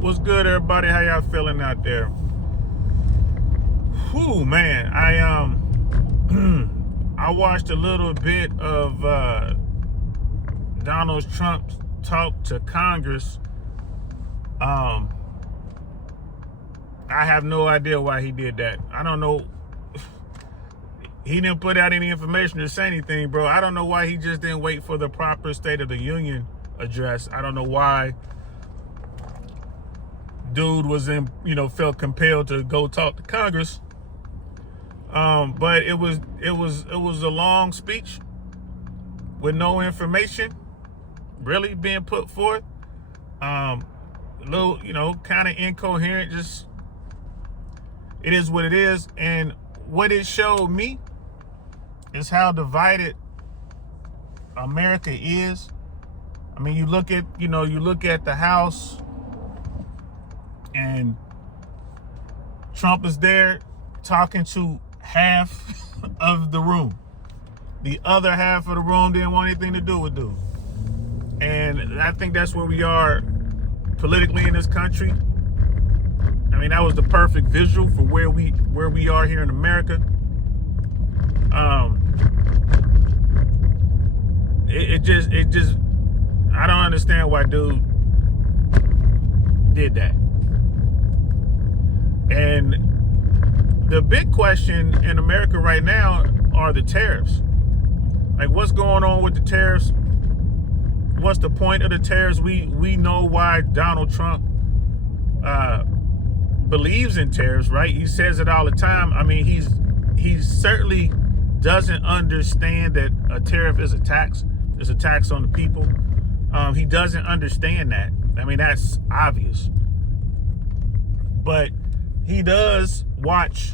What's good, everybody? How y'all feeling out there? Whew, man. I watched a little bit of Donald Trump's talk to Congress. I have no idea why he did that. I don't know. He didn't put out any information to say anything, bro. I don't know why he just didn't wait for the proper State of the Union address. I don't know why dude felt compelled to go talk to Congress. But it was a long speech with no information really being put forth. A little, kind of incoherent. Just, it is what it is. And what it showed me is how divided America is. I mean, you look at the House, and Trump is there talking to half of the room. The other half of the room didn't want anything to do with dude. And I think that's where we are politically in this country. I mean, that was the perfect visual for where we are here in America. It just I don't understand why dude did that. And the big question in America right now are the tariffs. Like, what's going on with the tariffs? What's the point of the tariffs? We know why Donald Trump believes in tariffs, right? He says it all the time. I mean, he certainly doesn't understand that a tariff is a tax. It's a tax on the people. He doesn't understand that. I mean, that's obvious. But he does watch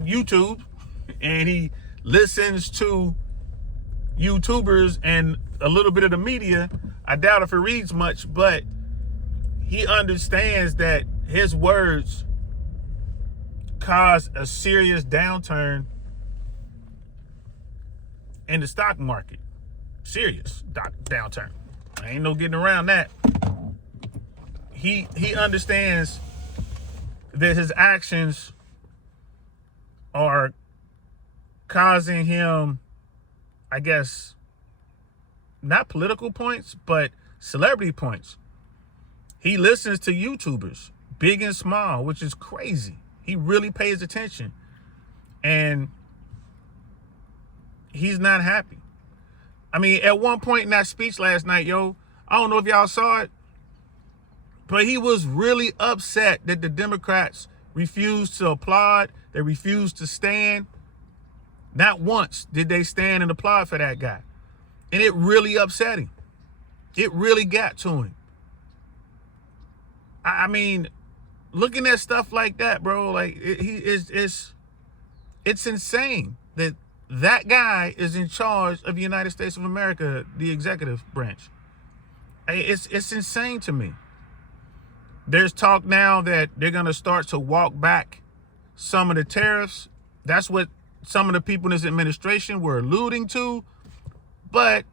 YouTube, and he listens to YouTubers and a little bit of the media. I doubt if he reads much, but he understands that his words cause a serious downturn in the stock market. Serious downturn. Ain't no getting around that. He understands that his actions are causing him, I guess, not political points, but celebrity points. He listens to YouTubers, big and small, which is crazy. He really pays attention. And he's not happy. I mean, at one point in that speech last night, I don't know if y'all saw it, but he was really upset that the Democrats refused to applaud. They refused to stand. Not once did they stand and applaud for that guy. And it really upset him. It really got to him. I mean, looking at stuff like that, bro, like it's insane that guy is in charge of the United States of America, the executive branch. It's insane to me. There's talk now that they're going to start to walk back some of the tariffs. That's what some of the people in this administration were alluding to. But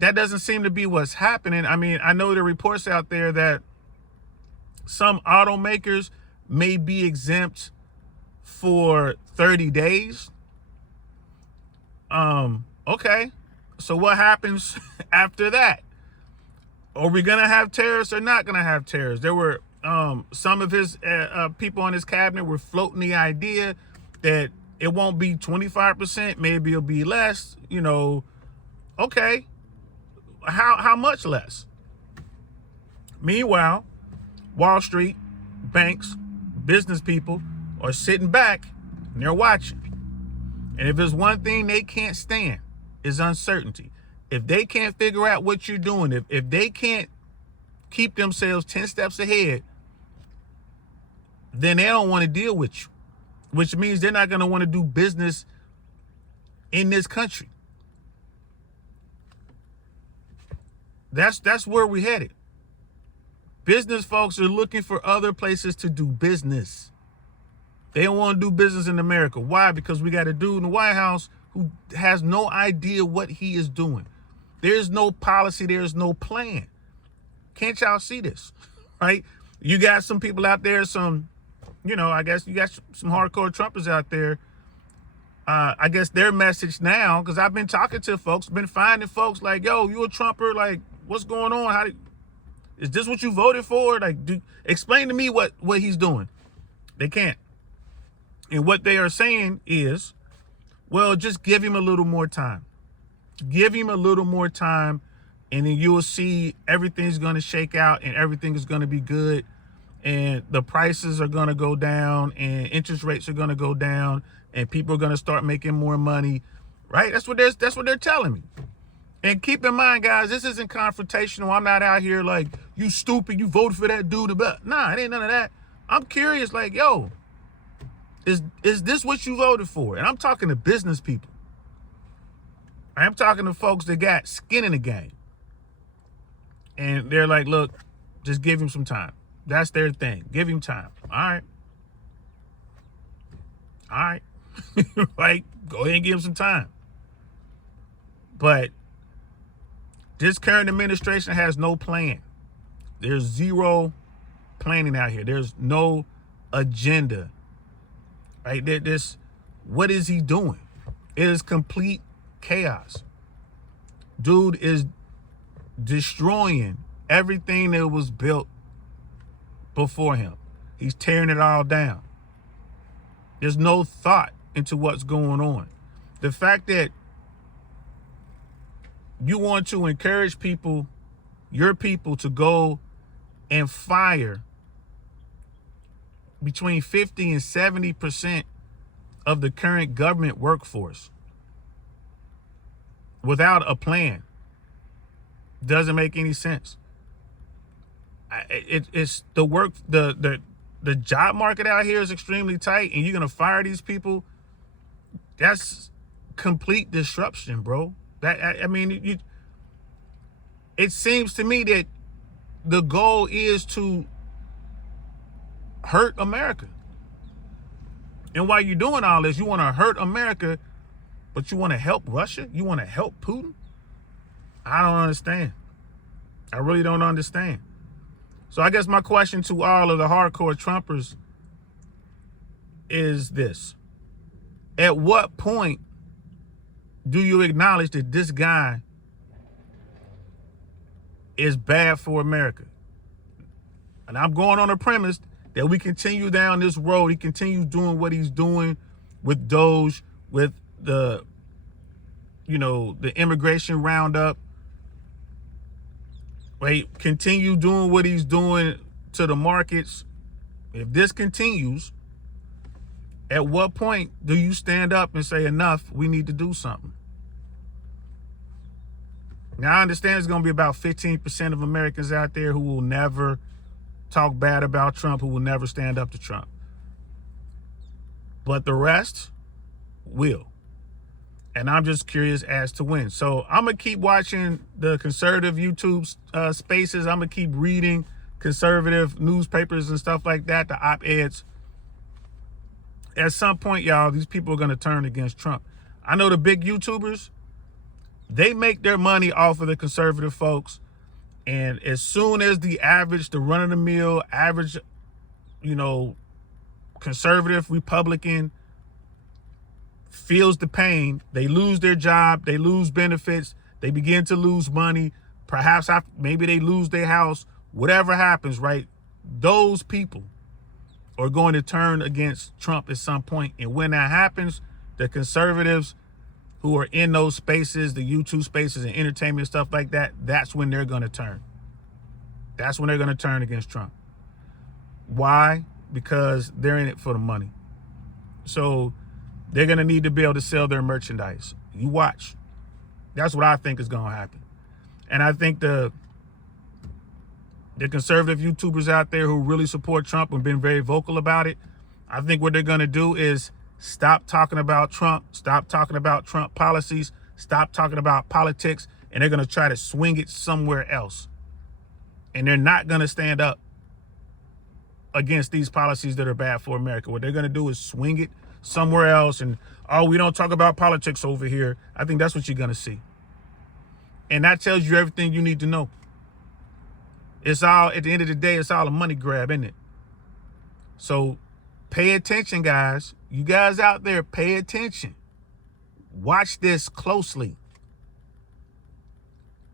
that doesn't seem to be what's happening. I mean, I know there are reports out there that some automakers may be exempt for 30 days. Okay. So what happens after that? Are we going to have tariffs or not going to have tariffs? There were some of his people on his cabinet were floating the idea that it won't be 25%, maybe it'll be less, Okay. How much less? Meanwhile, Wall Street, banks, business people are sitting back and they're watching. And if there's one thing they can't stand, is uncertainty. If they can't figure out what you're doing, if they can't keep themselves 10 steps ahead, then they don't want to deal with you, which means they're not going to want to do business in this country. That's where we're headed. Business folks are looking for other places to do business. They don't want to do business in America. Why? Because we got a dude in the White House who has no idea what he is doing. There's no policy. There's no plan. Can't y'all see this? Right? You got some people out there, I guess you got some hardcore Trumpers out there. I guess their message now, because I've been talking to folks, been finding folks like, yo, you a Trumper? Like, what's going on? Is this what you voted for? Like, explain to me what he's doing. They can't. And what they are saying is, well, just give him a little more time. Give him a little more time, and then you will see everything's going to shake out and everything is going to be good. And the prices are going to go down and interest rates are going to go down and people are going to start making more money, right? That's what they're telling me. And keep in mind, guys, this isn't confrontational. I'm not out here like, you stupid, you voted for that dude. Nah, it ain't none of that. I'm curious, like, yo, is this what you voted for? And I'm talking to business people. I'm talking to folks that got skin in the game. And they're like, look, just give him some time. That's their thing. Give him time. All right. Like, go ahead and give him some time. But this current administration has no plan. There's zero planning out here. There's no agenda. Right? What is he doing? It is complete chaos. Dude is destroying everything that was built before him. He's tearing it all down. There's no thought into what's going on. The fact that you want to encourage people, your people, to go and fire between 50 and 70% of the current government workforce without a plan doesn't make any sense. It's the job market out here is extremely tight, and you're gonna fire these people. That's complete disruption, bro. It seems to me that the goal is to hurt America. And while you're doing all this, you want to hurt America, but you want to help Russia? You want to help Putin? I don't understand. I really don't understand. So I guess my question to all of the hardcore Trumpers is this. At what point do you acknowledge that this guy is bad for America? And I'm going on a premise that we continue down this road. He continues doing what he's doing with Doge, with the immigration roundup. Right? Continue doing what he's doing to the markets. If this continues, at what point do you stand up and say, enough, we need to do something? Now, I understand there's going to be about 15% of Americans out there who will never talk bad about Trump, who will never stand up to Trump. But the rest will. And I'm just curious as to when. So I'm going to keep watching the conservative YouTube spaces. I'm going to keep reading conservative newspapers and stuff like that, the op-eds. At some point, y'all, these people are going to turn against Trump. I know the big YouTubers, they make their money off of the conservative folks. And as soon as the run-of-the-mill, average, conservative Republican feels the pain, they lose their job, they lose benefits, they begin to lose money, perhaps maybe they lose their house, whatever happens, right? Those people are going to turn against Trump at some point. And when that happens, the conservatives who are in those spaces, the YouTube spaces and entertainment stuff like that, that's when they're going to turn. That's when they're going to turn against Trump. Why? Because they're in it for the money. So they're going to need to be able to sell their merchandise. You watch. That's what I think is going to happen. And I think the conservative YouTubers out there who really support Trump and been very vocal about it, I think what they're going to do is stop talking about Trump, stop talking about Trump policies, stop talking about politics, and they're going to try to swing it somewhere else. And they're not going to stand up against these policies that are bad for America. What they're going to do is swing it somewhere else and, oh, we don't talk about politics over here. I think that's what you're going to see. And that tells you everything you need to know. It's all, at the end of the day, it's all a money grab, isn't it? So pay attention, guys. You guys out there, pay attention. Watch this closely.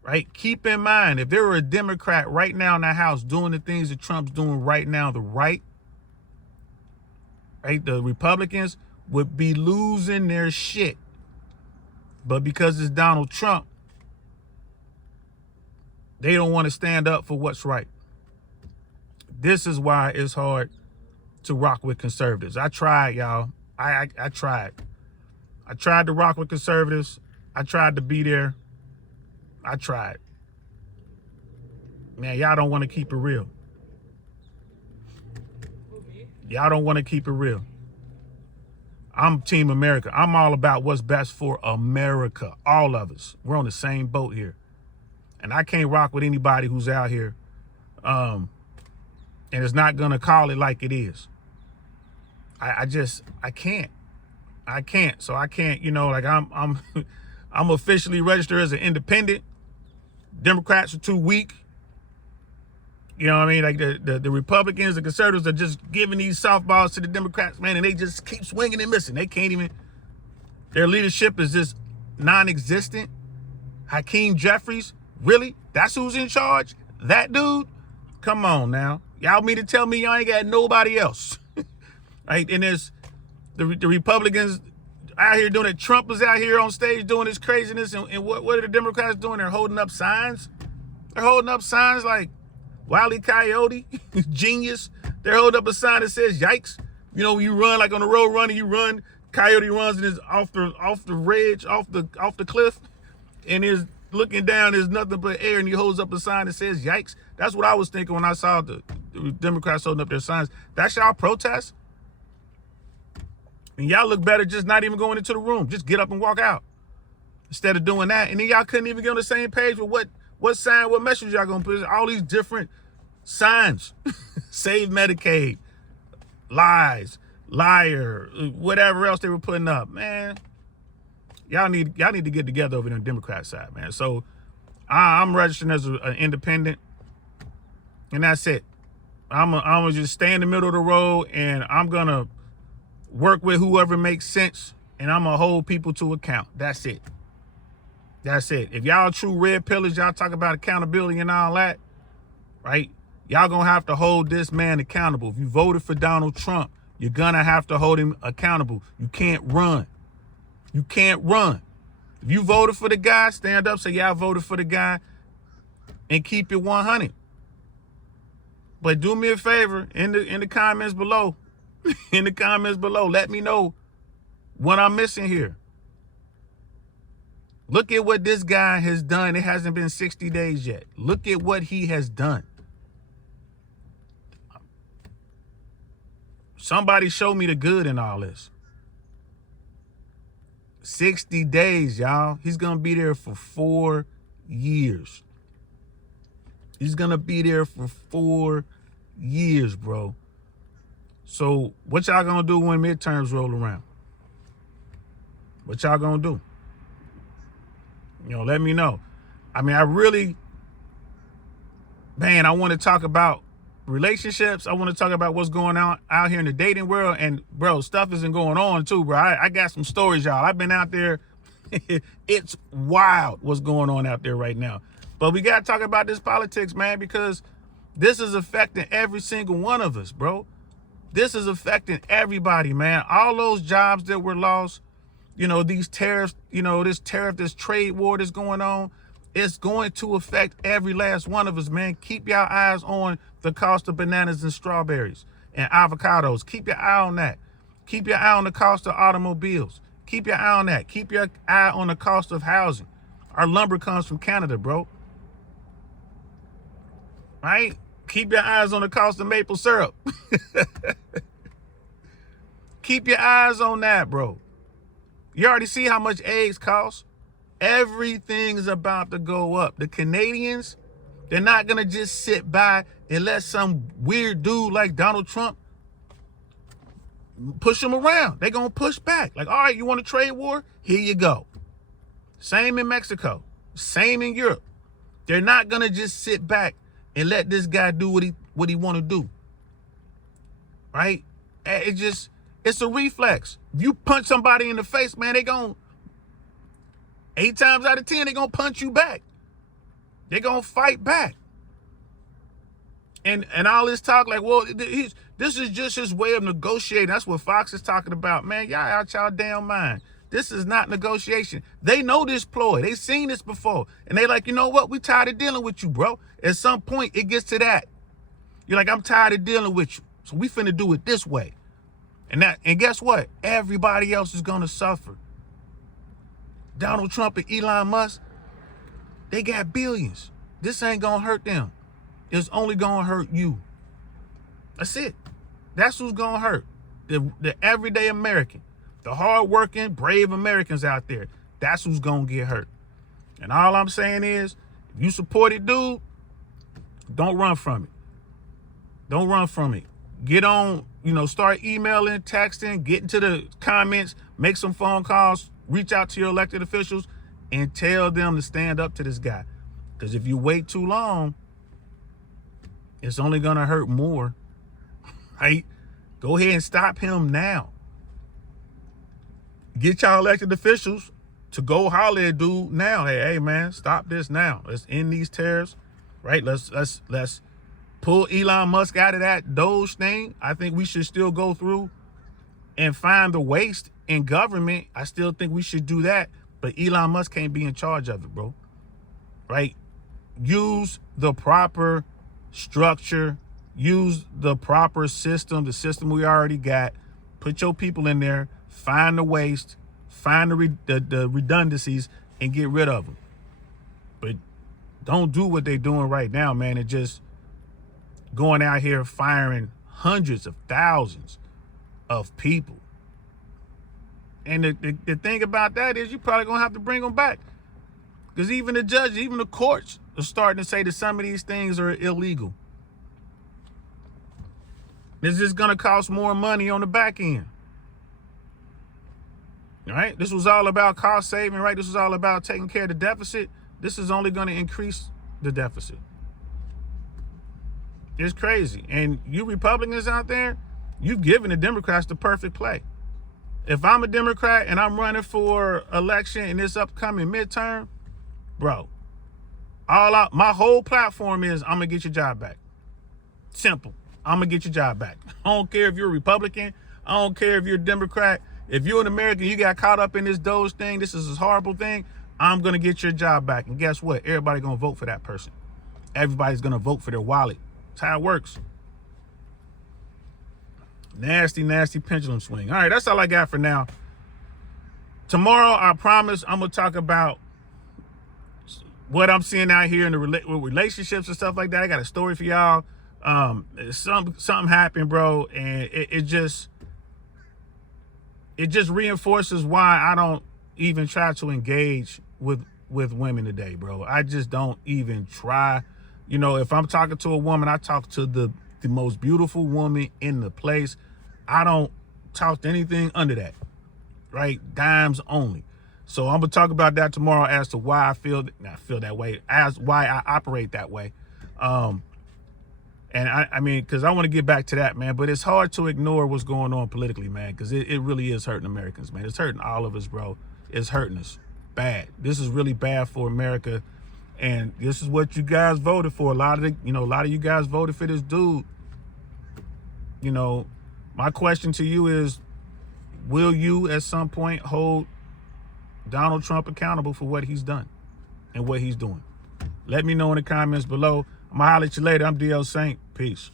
Right? Keep in mind, if there were a Democrat right now in the House doing the things that Trump's doing right now, the Republicans would be losing their shit. But because it's Donald Trump, they don't want to stand up for what's right. This is why it's hard to rock with conservatives. I tried, y'all. I tried. I tried to rock with conservatives. I tried to be there. I tried. Man, y'all don't want to keep it real. Y'all don't want to keep it real. I'm Team America. I'm all about what's best for America. All of us. We're on the same boat here. And I can't rock with anybody who's out here and is not going to call it like it is. I can't. I can't. So I can't, like I'm officially registered as an independent. Democrats are too weak. You know what I mean? Like the Republicans, the conservatives are just giving these softballs to the Democrats, man, and they just keep swinging and missing. They can't even, their leadership is just non-existent. Hakeem Jeffries, really? That's who's in charge? That dude? Come on now. Y'all mean to tell me y'all ain't got nobody else? Right? And there's the Republicans out here doing it. Trump is out here on stage doing this craziness. And what are the Democrats doing? They're holding up signs. They're holding up signs like Wile E. Coyote, genius. They're holding up a sign that says, yikes. You run like on the road running, you run. Coyote runs and is off the ridge, off the cliff, and is looking down. There's nothing but air, and he holds up a sign that says, yikes. That's what I was thinking when I saw the Democrats holding up their signs. That's y'all protest? And y'all look better just not even going into the room. Just get up and walk out instead of doing that. And then y'all couldn't even get on the same page with what sign, what message y'all gonna put. All these different signs. Save Medicaid, lies, liar, whatever else they were putting up. Man, y'all need to get together over on the Democrat side, man. So I'm registering as an independent, and that's it. I'm gonna just stay in the middle of the road, and I'm gonna work with whoever makes sense, and I'm gonna hold people to account. That's it. That's it. If y'all true red pillars, y'all talk about accountability and all that, right? Y'all gonna have to hold this man accountable. If you voted for Donald Trump, you're gonna have to hold him accountable. You can't run. You can't run. If you voted for the guy, stand up, say, yeah, I voted for the guy, and keep it 100. But do me a favor, in the comments below, in the comments below, let me know what I'm missing here. Look at what this guy has done. It hasn't been 60 days yet. Look at what he has done. Somebody show me the good in all this. 60 days, y'all. He's going to be there for 4 years. He's going to be there for 4 years, bro. So what y'all going to do when midterms roll around? What y'all going to do? Let me know. I mean, I want to talk about relationships. I want to talk about what's going on out here in the dating world. And, bro, stuff isn't going on, too, bro. I got some stories, y'all. I've been out there. It's wild what's going on out there right now. But we got to talk about this politics, man, because this is affecting every single one of us, bro. This is affecting everybody, man. All those jobs that were lost, these tariffs, this trade war that's going on, it's going to affect every last one of us, man. Keep your eyes on the cost of bananas and strawberries and avocados. Keep your eye on that. Keep your eye on the cost of automobiles. Keep your eye on that. Keep your eye on the cost of housing. Our lumber comes from Canada, bro. Right? Keep your eyes on the cost of maple syrup. Keep your eyes on that, bro. You already see how much eggs cost. Everything's about to go up. The Canadians, they're not going to just sit by and let some weird dude like Donald Trump push them around. They're going to push back. Like, all right, you want a trade war? Here you go. Same in Mexico. Same in Europe. They're not going to just sit back and let this guy do what he want to do. Right? It's a reflex. If you punch somebody in the face, man, 8 times out of 10, they're going to punch you back. They're going to fight back. And all this talk like, well, this is just his way of negotiating. That's what Fox is talking about. Man, y'all out y'all damn mind. This is not negotiation. They know this ploy. They seen this before. And they like, you know what? We tired of dealing with you, bro. At some point, it gets to that. You're like, I'm tired of dealing with you. So we finna do it this way. And guess what? Everybody else is going to suffer. Donald Trump and Elon Musk, they got billions. This ain't going to hurt them. It's only going to hurt you. That's it. That's who's going to hurt. The everyday American. The hardworking, brave Americans out there. That's who's going to get hurt. And all I'm saying is, if you support it, dude, don't run from it. Don't run from it. Get on, start emailing, texting, get into the comments, make some phone calls, reach out to your elected officials, and tell them to stand up to this guy. Because if you wait too long, it's only going to hurt more, right? Go ahead and stop him now. Get y'all elected officials to go holler at dude now. Hey, man, stop this now. Let's end these tariffs, right? Let's pull Elon Musk out of that Doge thing. I think we should still go through and find the waste in government. I still think we should do that. But Elon Musk can't be in charge of it, bro. Right? Use the proper structure. Use the proper system, the system we already got. Put your people in there. Find the waste. Find the redundancies and get rid of them. But don't do what they're doing right now, man. And just going out here firing hundreds of thousands of people. And the thing about that is you're probably going to have to bring them back. Because even the judges, even the courts are starting to say that some of these things are illegal. It's just going to cost more money on the back end. All right? This was all about cost saving, right? This was all about taking care of the deficit. This is only going to increase the deficit. It's crazy. And you Republicans out there, you've given the Democrats the perfect play. If I'm a Democrat and I'm running for election in this upcoming midterm, bro, my whole platform is I'm going to get your job back. Simple. I'm going to get your job back. I don't care if you're a Republican. I don't care if you're a Democrat. If you're an American, you got caught up in this Doge thing, this is a horrible thing, I'm going to get your job back. And guess what? Everybody's going to vote for that person. Everybody's going to vote for their wallet. That's how it works. Nasty, nasty pendulum swing. All right, that's all I got for now. Tomorrow, I promise I'm going to talk about what I'm seeing out here in the with relationships and stuff like that. I got a story for y'all. Something happened, bro, and it just reinforces why I don't even try to engage with women today, bro. I just don't even try. If I'm talking to a woman, I talk to the most beautiful woman in the place. I don't talk to anything under that, right? Dimes only. So I'm going to talk about that tomorrow as to why I feel that way, as why I operate that way. And I mean, because I want to get back to that, man. But it's hard to ignore what's going on politically, man, because it really is hurting Americans, man. It's hurting all of us, bro. It's hurting us bad. This is really bad for America. And this is what you guys voted for. A lot of you guys voted for this dude. My question to you is, will you at some point hold Donald Trump accountable for what he's done and what he's doing? Let me know in the comments below. I'm going to holler at you later. I'm DL Saint. Peace.